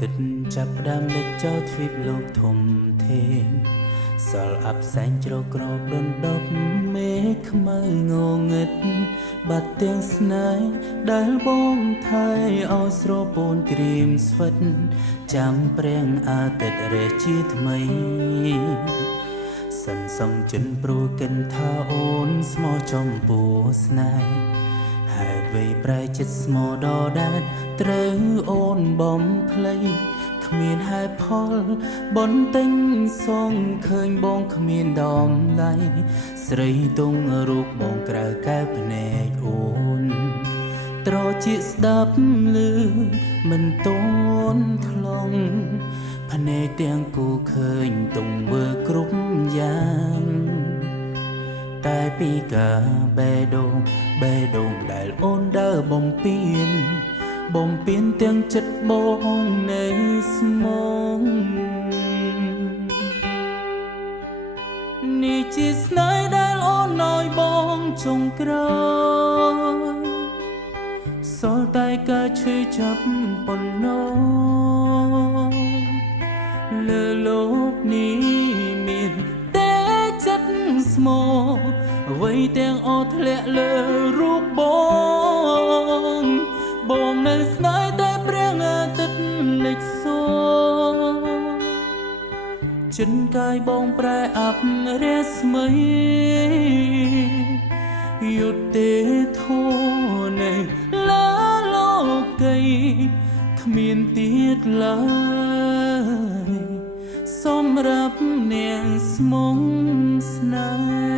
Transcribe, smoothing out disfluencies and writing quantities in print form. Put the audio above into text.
ទិត្យចាប់ផ្ដើមលេចចោលទ្វីបលោកធំធេងសល់អាប់សែងជ្រកក្រោបដុនដប់មេឃខ្មៅងងឹតបាត់ទាំងស្នេហ៍ដែលបងថៃឲ្យស្រពោនក្រៀមស្វិតចាំព្រាំងអាទិត្យរះជាថ្មីសិនសំចិនព្រួយកិនថាអូនស្មោះចំពោះស្នេហ៍ហេតុវ័យប្រែចិត្តស្មោះដដែលត្រូវអូនបំភ្លៃគ្មានហេតុផលបនទិញសងឃើញបងគ្មានដំដៃស្រីទងរូបបងក្រៅកែវភ្នែកអូនត្រជាស្ដាប់ឮមិនតន់ថ្លង់ភ្នែកទាំងគូឃើញទង្វើគ្រប់យ៉ាងតែពីកាបេះដូងដែលអូនដើរបំពេញទាំងចិត្តបងនៅស្មងនេះជាស្នេហ៍ដែលអូនឲ្យបងចុងក្រោយសល់តែការឈឺចាប់ប៉ុណ្ណោះលើលោកនេះមានតែចិត្តស្មោះអ្វីទាំងអស់ធ្លាក់លើរូបបងនៅស្នេហ៍តែព្រាំងអាទិត្យលិចសូចិនកាយបងប្រែអាប់រស្មីយុទ្ធធននៅលើលោកីគ្មានទៀតឡើយសម្រាប់នាងស្មងស្នេហ៍